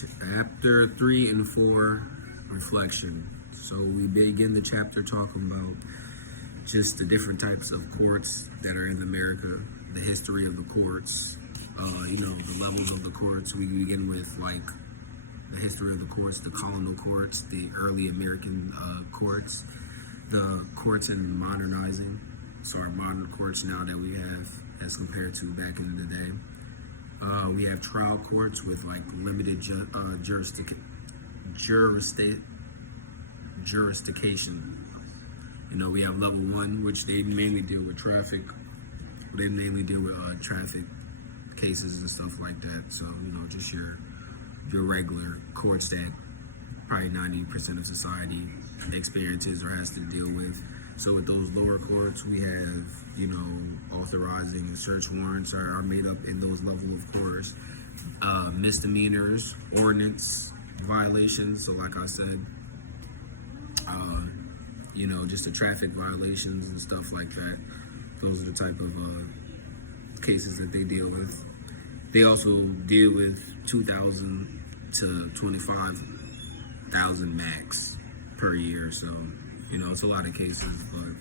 Chapter 3 and 4, reflection. So we begin the chapter talking about just the different types of courts that are in America, the history of the courts, the levels of the courts. We begin with like the history of the courts, the colonial courts, the early American courts, the courts in modernizing. So our modern courts now that we have as compared to back in the day. We have trial courts with like limited jurisdiction. We have level 1, which they mainly deal with traffic. They mainly deal with traffic cases and stuff like that. So just your regular courts that probably 90% of society experiences or has to deal with. So with those lower courts, we have, authorizing search warrants are made up in those level of courts. Misdemeanors, ordinance violations. So like I said, just the traffic violations and stuff like that. Those are the type of cases that they deal with. They also deal with 2,000 to 25,000 max per year. So, it's a lot of cases, but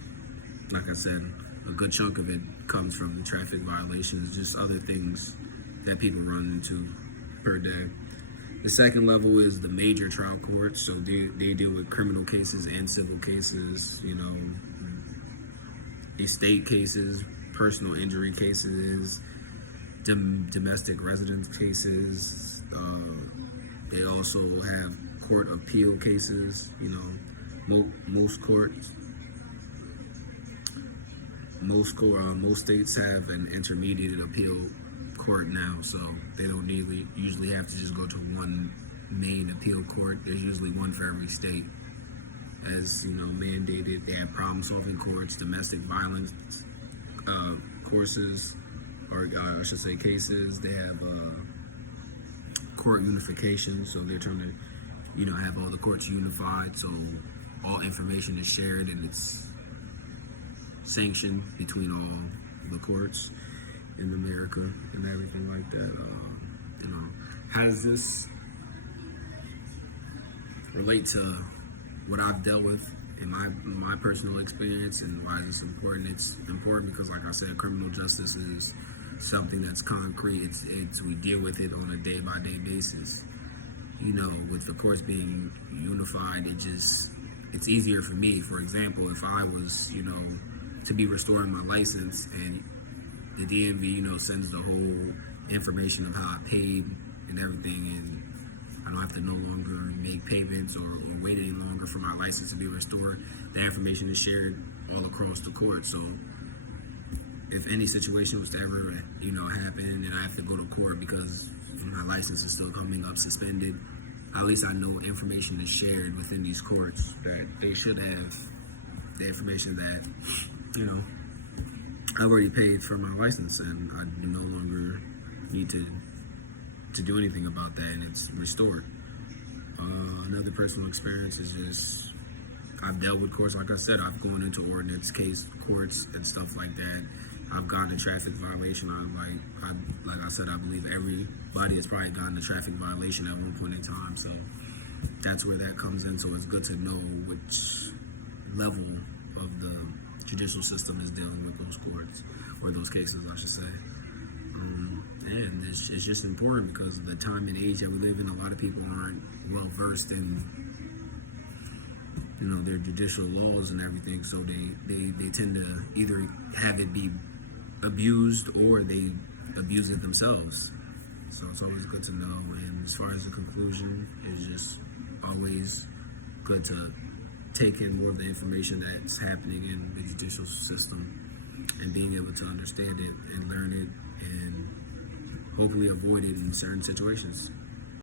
like I said, a good chunk of it comes from the traffic violations, just other things that people run into per day. The second level is the major trial courts, so they deal with criminal cases and civil cases, estate cases, personal injury cases, domestic residence cases. They also have court appeal cases, most states have an intermediate appeal court now, so they don't usually have to just go to one main appeal court. There's usually one for every state, as mandated. They have problem-solving courts, domestic violence courses, or I should say cases. They have court unification, so they're trying to have all the courts unified, so all information is shared and it's sanctioned between all the courts in America and everything like that. How does this relate to what I've dealt with in my personal experience, and why is this important? It's important because, like I said, criminal justice is something that's concrete. It's we deal with it on a day-by-day basis. With the courts being unified, it's easier for me. For example, if I was, to be restoring my license and the DMV, sends the whole information of how I paid and everything, and I don't have to no longer make payments or wait any longer for my license to be restored. The information is shared all across the court. So if any situation was to ever, happen and I have to go to court because my license is still coming up suspended, at least I know information is shared within these courts that they should have the information that, I already paid for my license and I no longer need to do anything about that, and it's restored. Another personal experience is just I've dealt with courts. Like I said, I've gone into ordinance case courts and stuff like that. I've gotten a traffic violation. Like I said, I believe everybody has probably gotten a traffic violation at one point in time. So that's where that comes in. So it's good to know which level of the judicial system is dealing with those courts, or those cases, I should say. And it's just important because of the time and age that we live in. A lot of people aren't well versed in, their judicial laws and everything. So they tend to either have it be abused or they abuse it themselves. So it's always good to know. And as far as the conclusion, it's just always good to take in more of the information that's happening in the judicial system and being able to understand it and learn it and hopefully avoid it in certain situations.